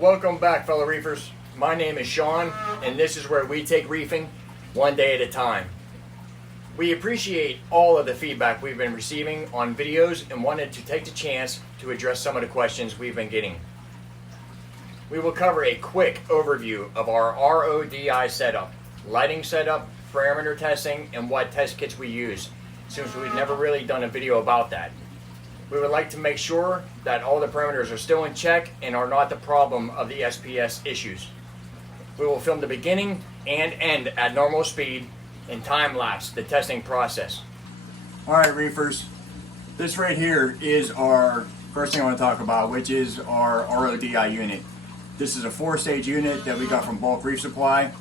Welcome back, fellow reefers. My name is Sean, and this is where we take reefing one day at a time. We appreciate all of the feedback we've been receiving on videos and wanted to take the chance to address some of the questions we've been getting. We will cover a quick overview of our RODI setup, lighting setup, parameter testing, and what test kits we use, since we've never really done a video about that. We would like to make sure that all the parameters are still in check and are not the problem of the SPS issues. We will film the beginning and end at normal speed and time-lapse the testing process. Alright reefers, this right here is our first thing I want to talk about, which is our RODI unit. This is a 4-stage unit that we got from Bulk Reef Supply.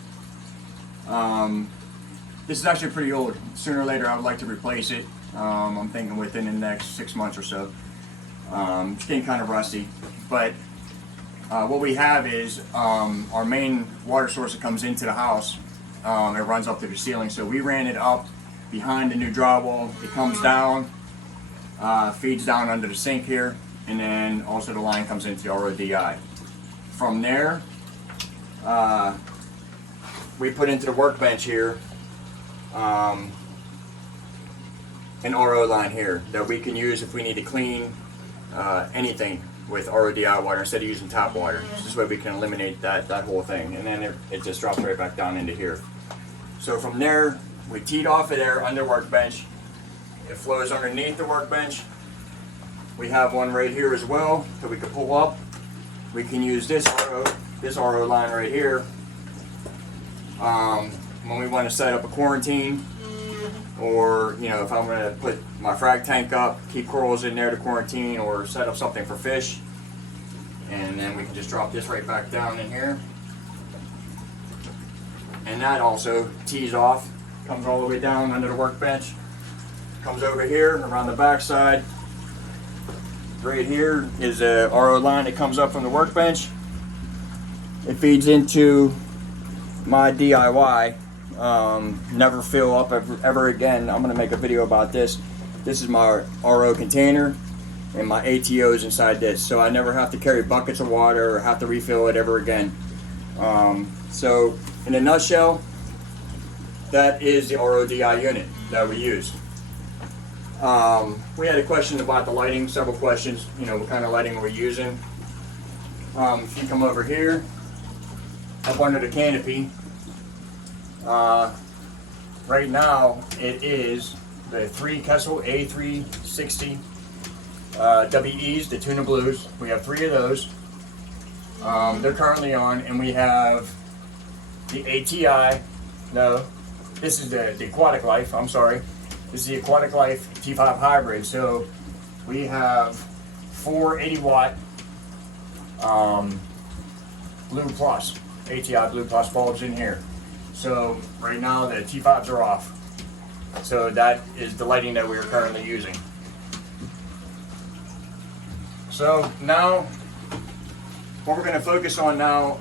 This is actually pretty old. Sooner or later I would like to replace it. I'm thinking within the next 6 months or so. It's getting kind of rusty, but what we have is our main water source that comes into the house. It runs up to the ceiling, so we ran it up behind the new drywall. It comes down, feeds down under the sink here, and then also the line comes into the RODI. From there, we put into the workbench here an RO line here that we can use if we need to clean anything with RODI water instead of using tap water. This way we can eliminate that whole thing, and then it just drops right back down into here. So from there, we teed off of there under workbench. It flows underneath the workbench. We have one right here as well that we can pull up. We can use this RO line right here when we want to set up a quarantine, or if I'm going to put my frag tank up, keep corals in there to quarantine, or set up something for fish. And then we can just drop this right back down in here. And that also tees off, comes all the way down under the workbench, comes over here around the back side. Right here is a RO line that comes up from the workbench. It feeds into my DIY. Never fill up ever again. I'm going to make a video about this. This is my RO container, and my ATO is inside this, so I never have to carry buckets of water or have to refill it ever again. So in a nutshell, that is the RODI unit that we use. We had a question about the lighting, several questions, what kind of lighting we're using. If you come over here, up under the canopy, right now it is the 3 Kessil A360 WEs, the tuna blues. We have 3 of those. They're currently on, and we have the ATI, no, this is the Aquatic Life, I'm sorry. This is the Aquatic Life T5 hybrid. So we have 4 80-watt Blue Plus, ATI Blue Plus bulbs in here. So right now the T5s are off. So that is the lighting that we are currently using. So now, what we're going to focus on now,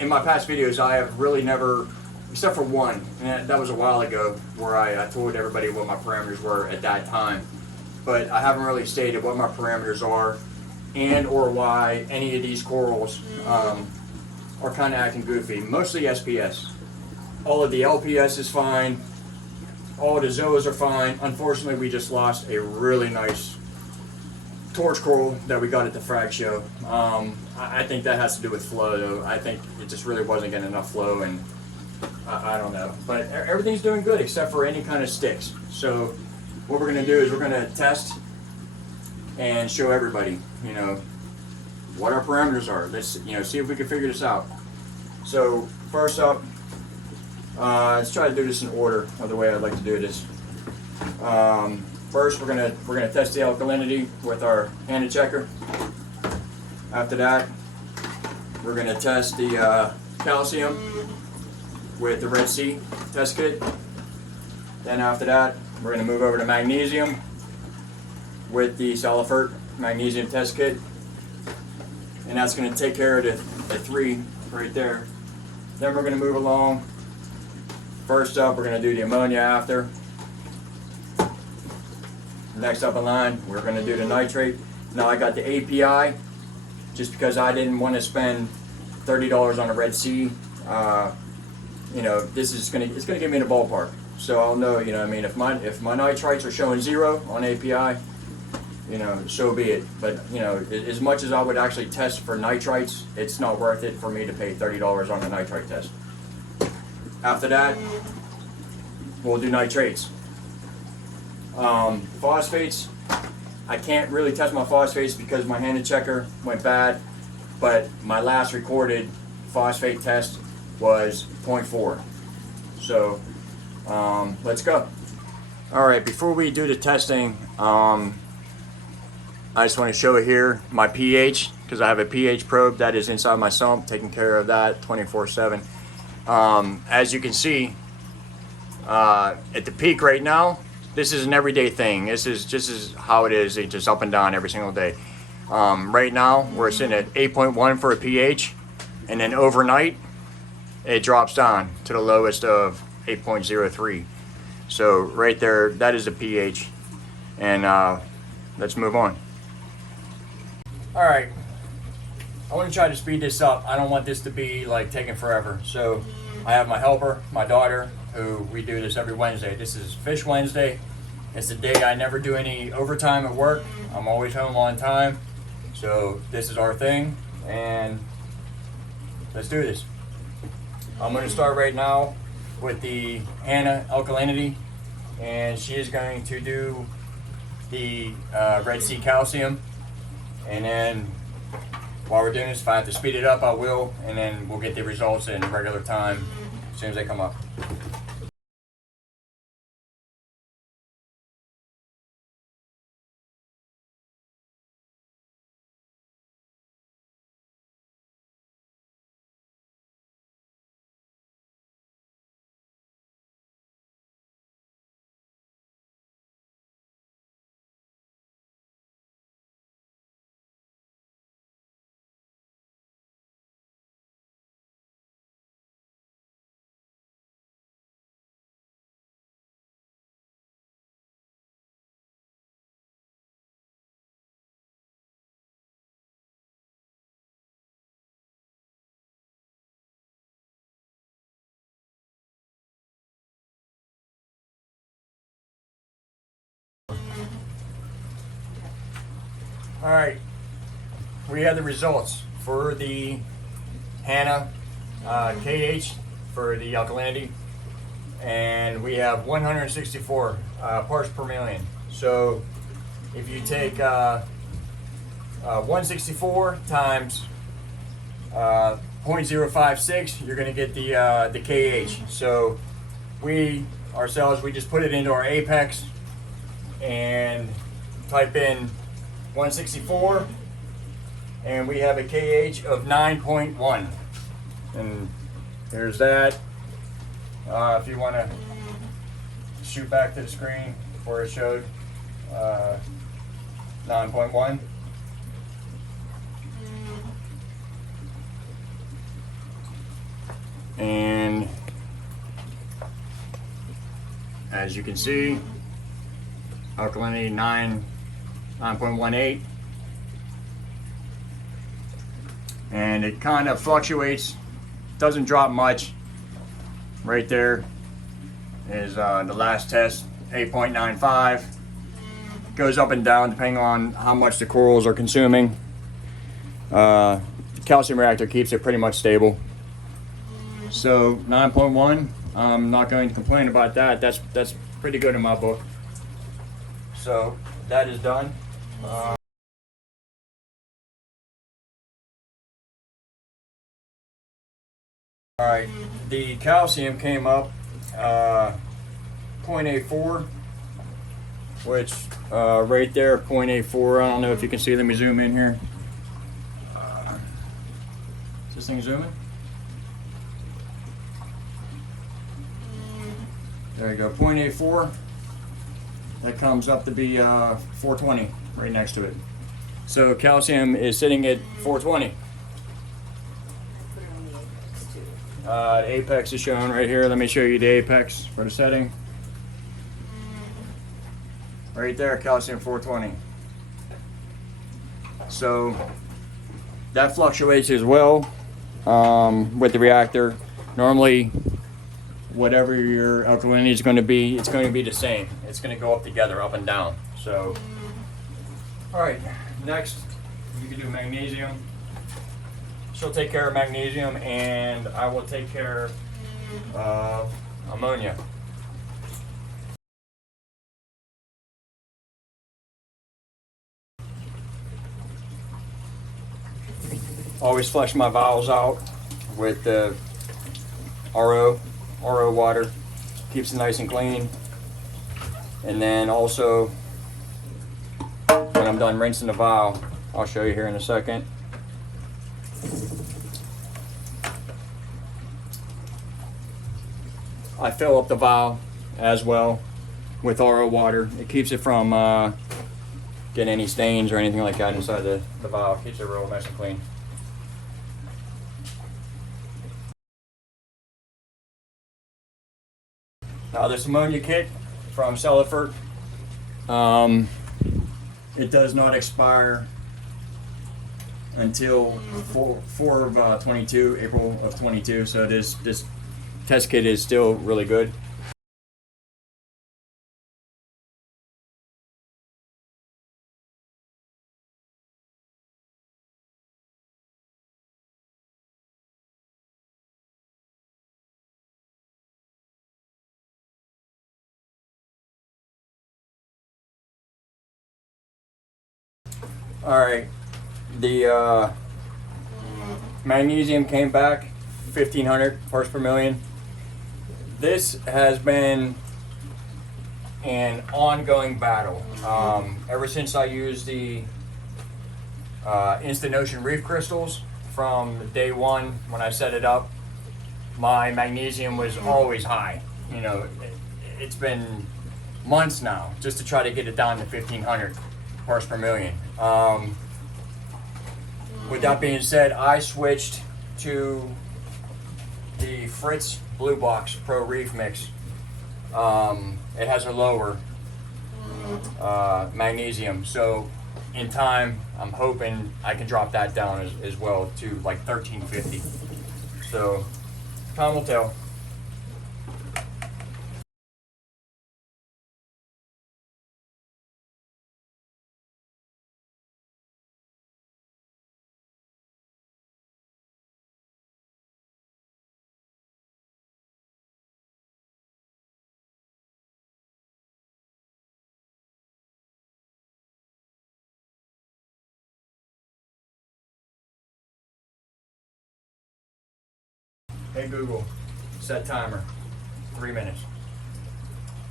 in my past videos I have really never, except for one, and that was a while ago, where I told everybody what my parameters were at that time. But I haven't really stated what my parameters are and or why any of these corals are kind of acting goofy. Mostly SPS. All of the LPS is fine. All of the Zoas are fine. Unfortunately, we just lost a really nice torch coral that we got at the frag show. I think that has to do with flow, though. I think it just really wasn't getting enough flow, and I don't know. But everything's doing good except for any kind of sticks. So what we're going to do is we're going to test and show everybody, what our parameters are. Let's, see if we can figure this out. So first up, let's try to do this in order of the way I'd like to do this. First, we're gonna test the alkalinity with our handed checker. After that, we're gonna test the calcium with the Red Sea test kit. Then after that, we're gonna move over to magnesium with the Salifert magnesium test kit. And that's going to take care of the 3 right there. Then we're going to move along. First up, we're going to do the ammonia after. Next up in line, we're going to do the nitrate. Now I got the API just because I didn't want to spend $30 on a Red Sea. You know, this is it's gonna get me in the ballpark. So I'll know, you know, I mean, if my nitrites are showing 0 on API, you know, so be it. But, you know, as much as I would actually test for nitrites, it's not worth it for me to pay $30 on a nitrite test. After that, we'll do nitrates. Phosphates, I can't really test my phosphates because my HANA checker went bad, but my last recorded phosphate test was 0.4. So let's go. All right, before we do the testing, I just want to show here my pH, because I have a pH probe that is inside my sump, taking care of that 24/7. As you can see, at the peak right now, this is an everyday thing. This is just how it is. It's just up and down every single day. Right now, we're sitting at 8.1 for a pH, and then overnight, it drops down to the lowest of 8.03. So right there, that is the pH. And let's move on. All right, I want to try to speed this up. I don't want this to be like taking forever. So I have my helper, my daughter, who we do this every Wednesday. This is Fish Wednesday. It's the day I never do any overtime at work. I'm always home on time. So this is our thing, and let's do this. I'm going to start right now with the HANA Alkalinity, and she is going to do the Red Sea calcium. And then while we're doing this, if I have to speed it up, I will, and then we'll get the results in regular time as soon as they come up. All right, we have the results for the HANA KH for the alkalinity, and we have 164 parts per million. So if you take 164 times 0.056, you're going to get the KH. So we just put it into our Apex and type in 164, and we have a KH of 9.1. And there's that. If you want to shoot back to the screen where it showed 9.1. And as you can see, alkalinity 9.18, and it kind of fluctuates, doesn't drop much. Right there is the last test, 8.95. Goes up and down depending on how much the corals are consuming. The calcium reactor keeps it pretty much stable. So 9.1, I'm not going to complain about that. That's pretty good in my book. So that is done. All right, the calcium came up 0.84, which right there, 0.84. I don't know if you can see. Let me zoom in here. Is this thing zooming? There you go, 0.84. That comes up to be 420 right next to it. So calcium is sitting at 420. The apex is shown right here. Let me show you the apex for the setting. Right there, calcium 420. So that fluctuates as well with the reactor. Normally, whatever your alkalinity is going to be, it's going to be the same. It's going to go up together, up and down. So, all right, next you can do magnesium. She'll take care of magnesium, and I will take care of ammonia. Always flush my valves out with the RO water. Keeps it nice and clean. And then also, when I'm done rinsing the valve, I'll show you here in a second. I fill up the valve as well with RO water. It keeps it from getting any stains or anything like that inside the valve. Keeps it real nice and clean. Now this ammonia kit from Sellifert, it does not expire until 4 of 22, April of 22. So this test kit is still really good. All right, the magnesium came back 1,500 parts per million. This has been an ongoing battle. Ever since I used the Instant Ocean Reef crystals from day one when I set it up, my magnesium was always high. You know, it's been months now just to try to get it down to 1,500 parts per million. With that being said, I switched to the Fritz Blue Box Pro Reef Mix. It has a lower magnesium, so in time I'm hoping I can drop that down as well to like 1350. So time will tell. Hey Google, set timer, 3 minutes.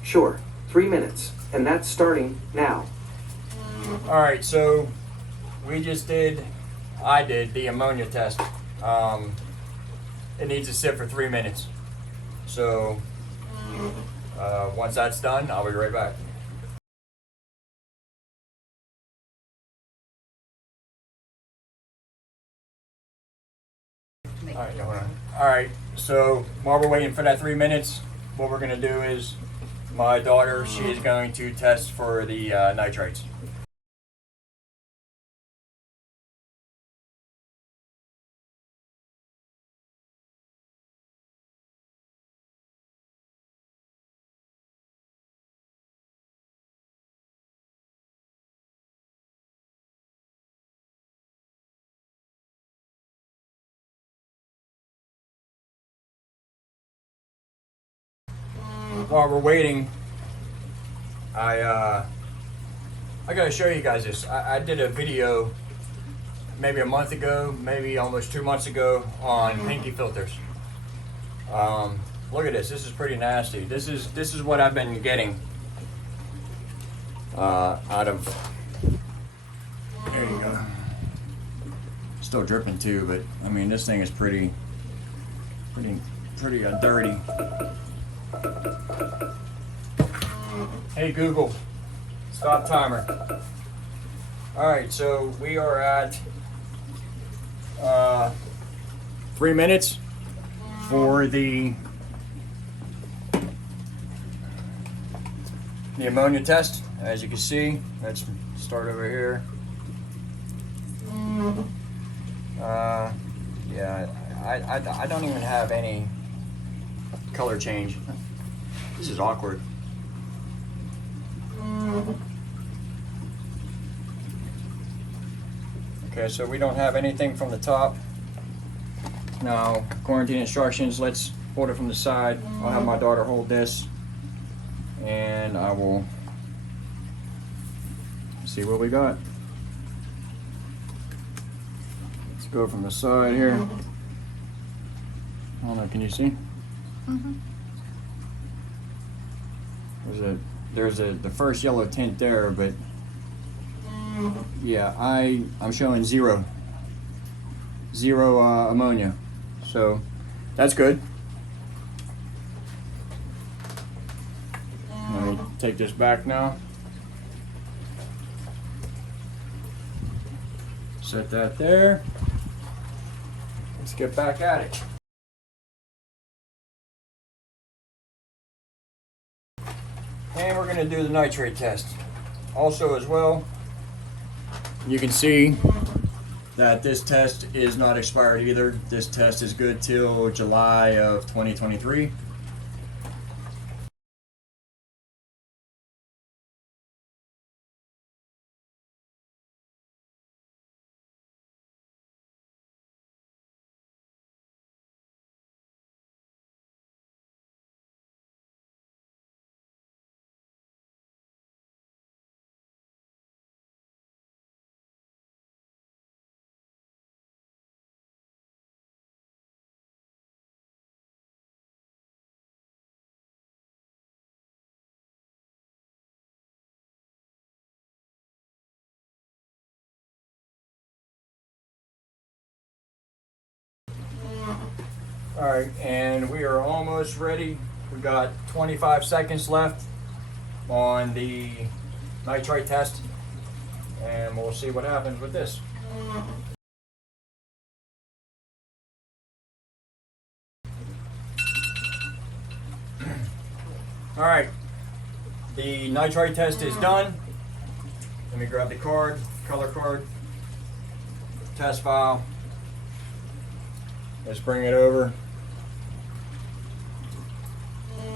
Sure, 3 minutes, and that's starting now. All right, so I did the ammonia test. It needs to sit for 3 minutes. So once that's done, I'll be right back. All right, so while we're waiting for that 3 minutes, what we're gonna do is my daughter, she is going to test for the nitrates. While we're waiting, I gotta show you guys this. I did a video maybe a month ago, maybe almost 2 months ago on pinky filters. Look at this. This is pretty nasty. This is what I've been getting out of. There you go. Still dripping too, but I mean this thing is pretty dirty. Hey Google, stop timer. Alright, so we are at 3 minutes for the ammonia test. As you can see, let's start over here. I don't even have any color change. This is awkward. Okay, so we don't have anything from the top. Now, quarantine instructions, let's hold it from the side. I'll have my daughter hold this, and I will see what we got. Let's go from the side here. I don't know, can you see? Mm-hmm. There's the first yellow tint there, but yeah, I'm showing zero ammonia, so that's good. Let me take this back now. Set that there. Let's get back at it. And we're going to do the nitrate test. Also as well, you can see that this test is not expired either. This test is good till July of 2023. All right, and we are almost ready. We got 25 seconds left on the nitrate test, and we'll see what happens with this. All right, the nitrate test is done. Let me grab the card, color card, test file. Let's bring it over.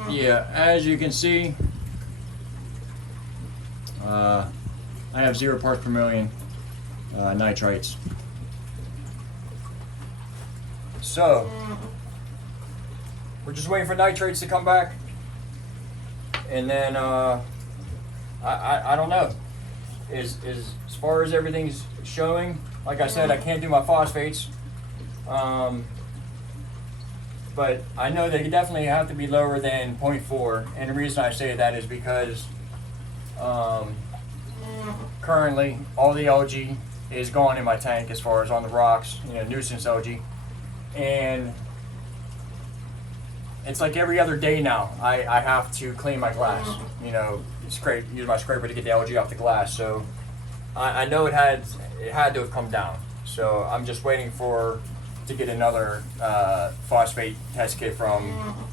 Yeah, as you can see, I have 0 parts per million nitrates. So, we're just waiting for nitrates to come back. And then, I don't know. As far as everything's showing, like I said, I can't do my phosphates. But I know they definitely have to be lower than 0.4, and the reason I say that is because currently all the algae is gone in my tank as far as on the rocks, nuisance algae, and it's like every other day now I have to clean my glass, use my scraper to get the algae off the glass. So I know it had to have come down. So I'm just waiting to get another phosphate test kit from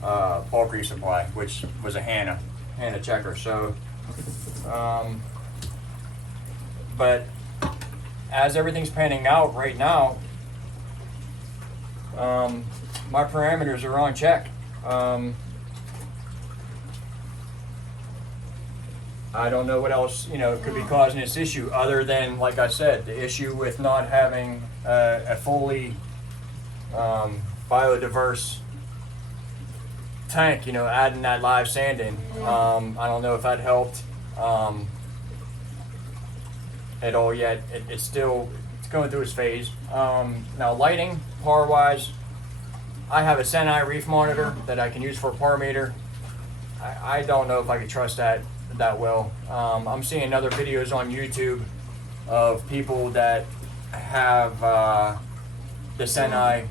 Bulk Reef Supply, which was a Hannah checker. So, but as everything's panning out right now, my parameters are on check. I don't know what else could be causing this issue other than, like I said, the issue with not having a fully biodiverse tank. Adding that live sand in. I don't know if that helped at all yet. It's going through its phase. Now lighting, par wise, I have a Senai Reef monitor that I can use for a par meter. I don't know if I can trust that well. I'm seeing other videos on YouTube of people that have the Senai,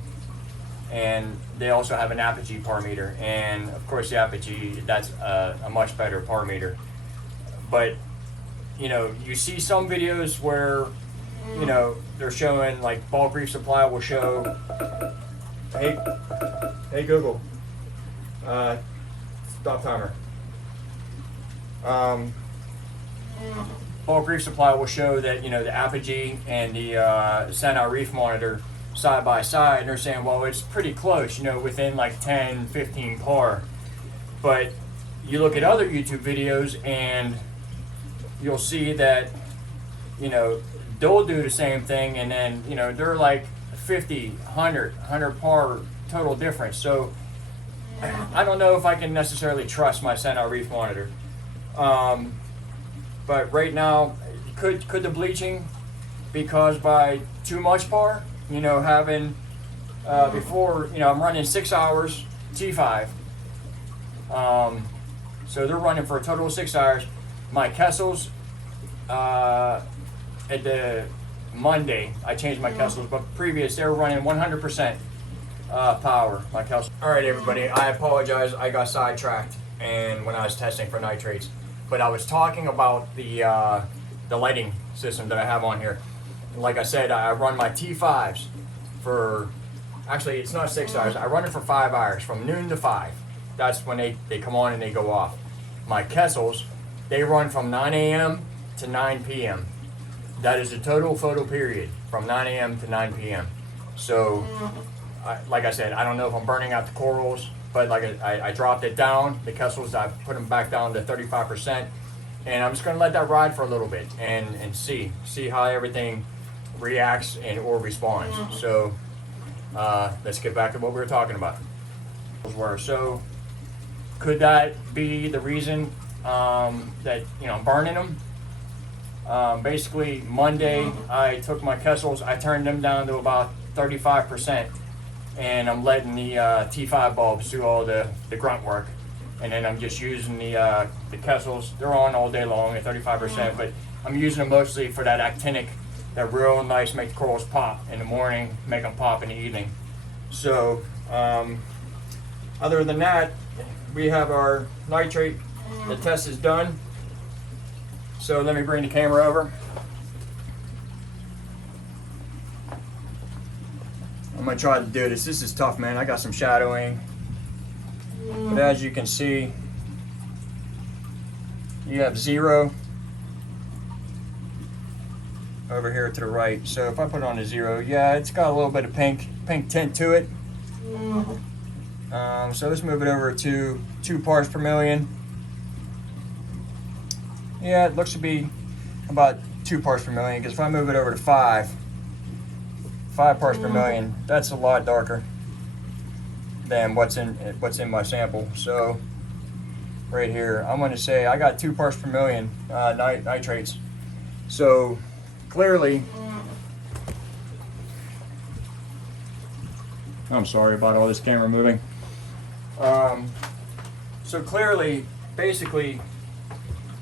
and they also have an Apogee par meter, and of course the Apogee, that's a much better par meter. But you see some videos where they're showing, like Bulk Reef Supply will show, hey Google, stop timer. Bulk Reef Supply will show that the Apogee and the Senai Reef monitor side by side, and they're saying, well, it's pretty close, you know, within like 10, 15 par. But you look at other YouTube videos and you'll see that, you know, they'll do the same thing, and then, you know, they're like 50, 100 par total difference. So I don't know if I can necessarily trust my Sentinel Reef monitor. But right now, could the bleaching be caused by too much par? You know, having before, you know, I'm running 6 hours T5. So they're running for a total of 6 hours. My Kessils, at the Monday, I changed my Kessils, but previous they were running 100% power. My Kessils. All right, everybody. I apologize. I got sidetracked, and when I was testing for nitrates, but I was talking about the lighting system that I have on here. Like I said, I run my T5s for, actually it's not 6 hours, I run it for 5 hours, from noon to 5. That's when they come on and they go off. My Kessils, they run from 9 a.m. to 9 p.m. That is the total photo period, from 9 a.m. to 9 p.m. So, like I said, I don't know if I'm burning out the corals, but like I dropped it down, the Kessils, I put them back down to 35%, and I'm just going to let that ride for a little bit and see how everything reacts and or responds. So let's get back to what we were talking about. So could that be the reason that, you know, I'm burning them? Basically Monday I took my Kessils, I turned them down to about 35%, and I'm letting the T5 bulbs do all the grunt work, and then I'm just using the Kessils. They're on all day long at 35%, but I'm using them mostly for that actinic, that real nice, make the corals pop in the morning, make them pop in the evening. So other than that, we have our nitrate. The test is done. So let me bring the camera over. I'm gonna try to do this. This is tough, man. I got some shadowing. But as you can see, you have 0 over here to the right. So if I put it on a 0, yeah, it's got a little bit of pink tint to it. So let's move it over to 2 parts per million. Yeah, it looks to be about 2 parts per million, because if I move it over to 5 parts per million, that's a lot darker than what's in my sample. So right here, I'm going to say I got 2 parts per million nitrates. So clearly, I'm sorry about all this camera moving. So clearly, basically,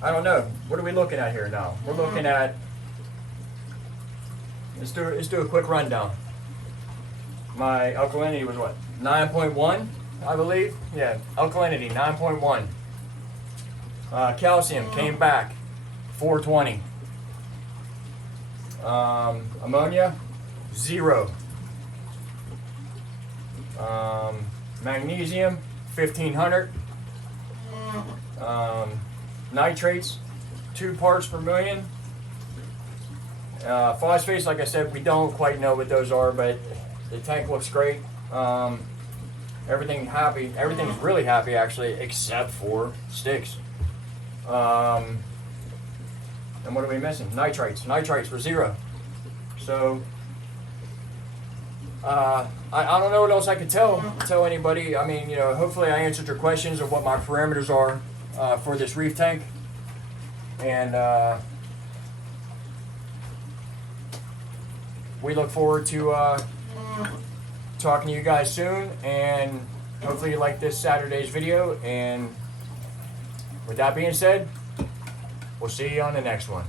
I don't know. What are we looking at here now? We're looking at, let's do a quick rundown. My alkalinity was what? 9.1, I believe. Yeah, alkalinity 9.1. Calcium came back 420. Ammonia 0. Magnesium 1500. Nitrates 2 parts per million. Phosphates, like I said, we don't quite know what those are, but the tank looks great. Everything's really happy actually, except for sticks. And what are we missing? Nitrates were 0. So I don't know what else I could tell anybody. I mean, you know, hopefully I answered your questions of what my parameters are for this reef tank, and we look forward to talking to you guys soon, and hopefully you like this Saturday's video. And with that being said, we'll see you on the next one.